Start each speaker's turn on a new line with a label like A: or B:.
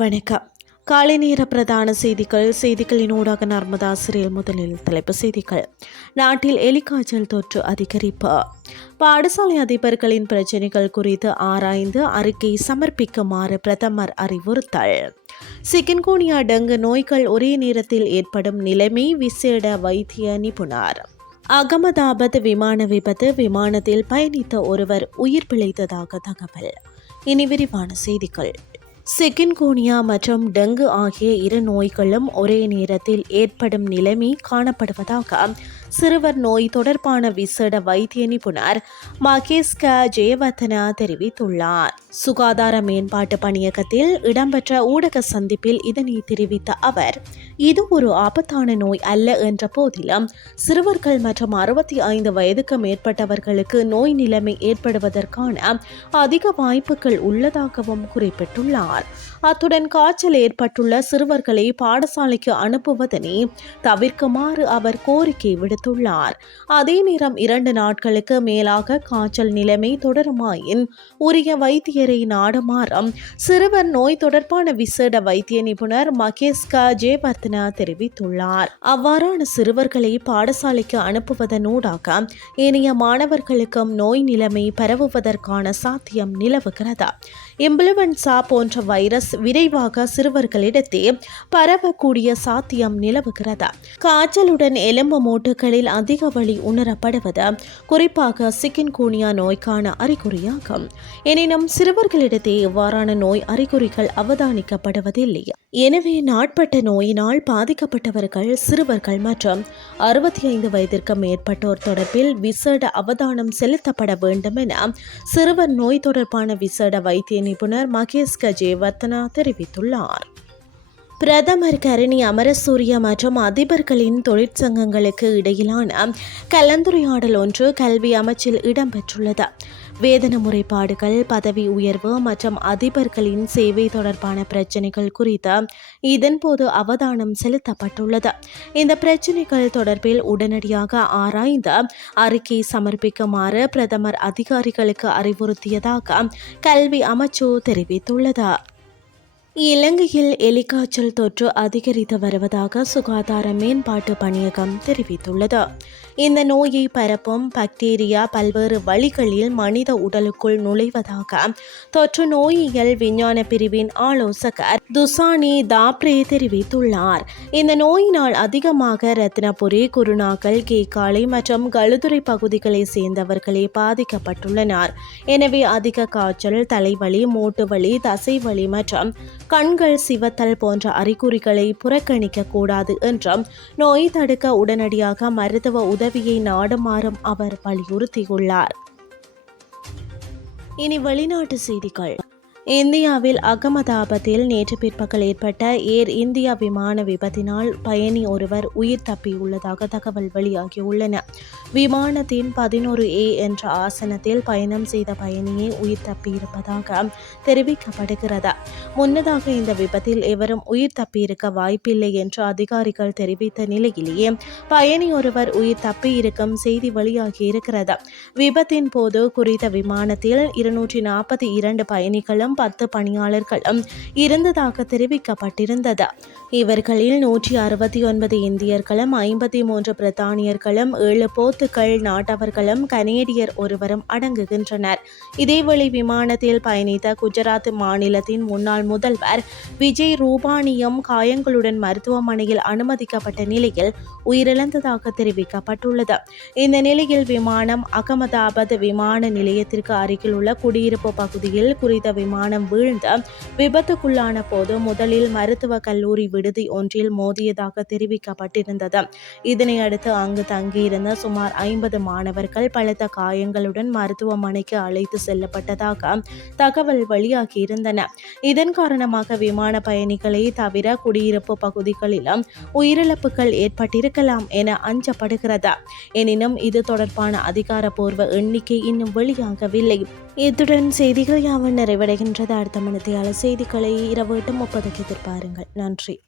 A: வணக்கம். காலை நேர பிரதான செய்திகள் செய்திகளின் ஊடாக நர்மதா சிறியல் முதலில் தலைப்பு செய்திகள். நாட்டில் எலிக்காய்ச்சல் தொற்று அதிகரிப்பு. பாடசாலை அதிபர்களின் பிரச்சினைகள் குறித்து ஆராய்ந்து அறிக்கை சமர்ப்பிக்குமாறு பிரதமர் அறிவுறுத்தல். சிக்கன்கோனியா டெங்கு நோய்கள் ஒரே நேரத்தில் ஏற்படும் நிலைமை விசேட வைத்திய நிபுணர். அகமதாபாத் விமான விபத்து விமானத்தில் பயணித்த ஒருவர் உயிர் பிழைத்ததாக தகவல். இனி விரிவான செய்திகள். சிக்கின்கூனியா மற்றும் டெங்கு ஆகிய இரு நோய்களும் ஒரே நேரத்தில் ஏற்படும் நிலைமை காணப்படுவதாக சிறுவர் நோய் தொடர்பான விசேட வைத்திய நிபுணர் மகேஷ்க ஜெயவர்தனா தெரிவித்துள்ளார். சுகாதார மேம்பாட்டு பணியகத்தில் இடம்பெற்ற ஊடக சந்திப்பில் இதனை தெரிவித்த அவர் இது ஒரு ஆபத்தான நோய் அல்ல என்ற போதிலும் சிறுவர்கள் மற்றும் அறுபத்தி ஐந்து வயதுக்கு மேற்பட்டவர்களுக்கு நோய் நிலைமை ஏற்படுவதற்கான அதிக வாய்ப்புகள் உள்ளதாகவும் குறிப்பிட்டுள்ளார். அத்துடன் காய்ச்சல் ஏற்பட்டுள்ள சிறுவர்களை பாடசாலைக்கு அனுப்புவதனை தவிர்க்குமாறு அவர் கோரிக்கை விடுத்துள்ளார். அதே நேரம் இரண்டு நாட்களுக்கு மேலாக காய்ச்சல் நிலைமை தொடருமாயின் உரிய வைத்தியரை நாடுமாறும். சிறுவர் நோய் தொடர்பான விசேட வைத்திய நிபுணர் மகேஷ்கா ஜெயவர்தனா தெரிவித்துள்ளார். அவ்வாறான சிறுவர்களை பாடசாலைக்கு அனுப்புவதனூடாக ஏனைய மாணவர்களுக்கும் நோய் நிலைமை பரவுவதற்கான சாத்தியம் நிலவுகிறது. இம்புளுவன்சா போன்ற வைரஸ் விரைவாக சிறுவர்களிடத்தே பரவக்கூடிய சாத்தியம் நிலவுகிறது. காய்ச்சலுடன் எலும்பு மூட்டுகளில் அதிக வழி உணரப்படுவது குறிப்பாக சிக்கன் கூனியா நோய்க்கான அறிகுறியாகும். எனினும் சிறு சிறுவர்களிடத்தே இவ்வாறான நோய் அறிகுறிகள் அவதானிக்கப்படுவதில்லை. எனவே நாட்பட்ட நோயினால் பாதிக்கப்பட்டவர்கள் சிறுவர்கள் மற்றும் அறுபத்தி ஐந்து வயதிற்கு மேற்பட்டோர் தொடர்பில் விசேட அவதானம் செலுத்தப்பட வேண்டும் என சிறுவர் நோய் தொடர்பான விசேட வைத்திய நிபுணர் மகேஷ் கஜேவர்த்தனா தெரிவித்துள்ளார். பிரதமர் கரணி அமரசூரிய மற்றும் அதிபர்களின் தொழிற்சங்கங்களுக்கு இடையிலான கலந்துரையாடல் ஒன்று கல்வி அமைச்சில் இடம்பெற்றுள்ளது. வேதன முறைப்பாடுகள் பதவி உயர்வு மற்றும் அதிபர்களின் சேவை தொடர்பான பிரச்சினைகள் குறித்து இதன்போது அவதானம் செலுத்தப்பட்டுள்ளது. இந்த பிரச்சினைகள் தொடர்பில் உடனடியாக ஆராய்ந்து அறிக்கை சமர்ப்பிக்குமாறு பிரதமர் அதிகாரிகளுக்கு அறிவுறுத்தியதாக கல்வி அமைச்சு தெரிவித்துள்ளது. இலங்கையில் எலிக்காய்ச்சல் தொற்று அதிகரித்து வருவதாக சுகாதார மேம்பாட்டு பணியகம் தெரிவித்துள்ளது. இந்த நோயை பரப்பும் பாக்டீரியா பல்வேறு வழிகளில் மனித உடலுக்குள் நுழைவதாக தொற்று நோயியல் விஞ்ஞான பிரிவின் ஆலோசகர் துசானி தாப்ரே தெரிவித்துள்ளார். இந்த நோயினால் அதிகமாக ரத்னபுரி குருநாகல் கேகாலை மற்றும் கழுதுறை பகுதிகளை சேர்ந்தவர்களே பாதிக்கப்பட்டுள்ளனர். எனவே அதிக காய்ச்சல் தலைவலி மூட்டு வலி தசைவலி மற்றும் கண்கள் சிவத்தல் போன்ற அறிகுறிகளை புறக்கணிக்க கூடாது என்றும் நோய் தடுக்க உடனடியாக மருத்துவ உதவியை நாடுமாறும் அவர் வலியுறுத்தியுள்ளார். இனி வெளிநாட்டு செய்திகள். இந்தியாவில் அகமதாபாத்தில் நேற்று பிற்பகல் ஏற்பட்ட ஏர் இந்தியா விமான விபத்தினால் பயணி ஒருவர் உயிர் தப்பியுள்ளதாக தகவல் வெளியாகியுள்ளன. விமானத்தின் பதினோரு ஏ என்ற ஆசனத்தில் பயணம் செய்த பயணியே உயிர் தப்பியிருப்பதாக தெரிவிக்கப்படுகிறது. முன்னதாக இந்த விபத்தில் எவரும் உயிர் தப்பியிருக்க வாய்ப்பில்லை என்று அதிகாரிகள் தெரிவித்த நிலையிலேயே பயணி ஒருவர் உயிர் தப்பியிருக்கும் செய்தி வெளியாகியிருக்கிறது விபத்தின் போது குறித்த விமானத்தில் இருநூற்றி நாற்பத்தி இரண்டு பயணிகளும் பத்து பணியாளர்களும் இருந்ததாக தெரிவிக்கப்பட்டிருந்தது. இவர்களில் நூற்றி அறுபத்தி ஒன்பது இந்தியர்களும் ஐம்பத்தி மூன்று பிரித்தானியர்களும் ஏழு போத்துக்கள் நாட்டவர்களும் கனேடியர் ஒருவரும் அடங்குகின்றனர். இதேவேளை விமானத்தில் பயணித்த குஜராத் மாநிலத்தின் முன்னாள் முதல்வர் விஜய் ரூபானியும் காயங்களுடன் மருத்துவமனையில் அனுமதிக்கப்பட்ட நிலையில் உயிரிழந்ததாக தெரிவிக்கப்பட்டுள்ளது. இந்த நிலையில் விமானம் அகமதாபாத் விமான நிலையத்திற்கு அருகில் உள்ள குடியிருப்பு பகுதியில் குறித்த விமான விமானம் வீழ்ந்த விபத்துக்குள்ளான போது முதலில் மருத்துவ கல்லூரி விடுதி ஒன்றில் மோதியதாக தெரிவிக்கப்பட்டிருந்தது. இதனை அடுத்து அங்கு தங்கியிருந்த சுமார் ஐம்பது மாணவர்கள் பலத்த காயங்களுடன் மருத்துவமனைக்கு அழைத்து செல்லப்பட்டதாக தகவல் வெளியாகியிருந்தன. இதன் காரணமாக விமான பயணிகளை தவிர குடியிருப்பு பகுதிகளிலும் உயிரிழப்புகள் ஏற்பட்டிருக்கலாம் என அஞ்சப்படுகிறது. எனினும் இது தொடர்பான அதிகாரப்பூர்வ எண்ணிக்கை இன்னும் வெளியாகவில்லை. இத்துடன் செய்திகள் யாவும் நிறைவடைகின்றது அடுத்த மணித்தையாளர் செய்திகளை இரவு எட்டு முப்பதுக்கு எதிர்பாருங்கள். நன்றி.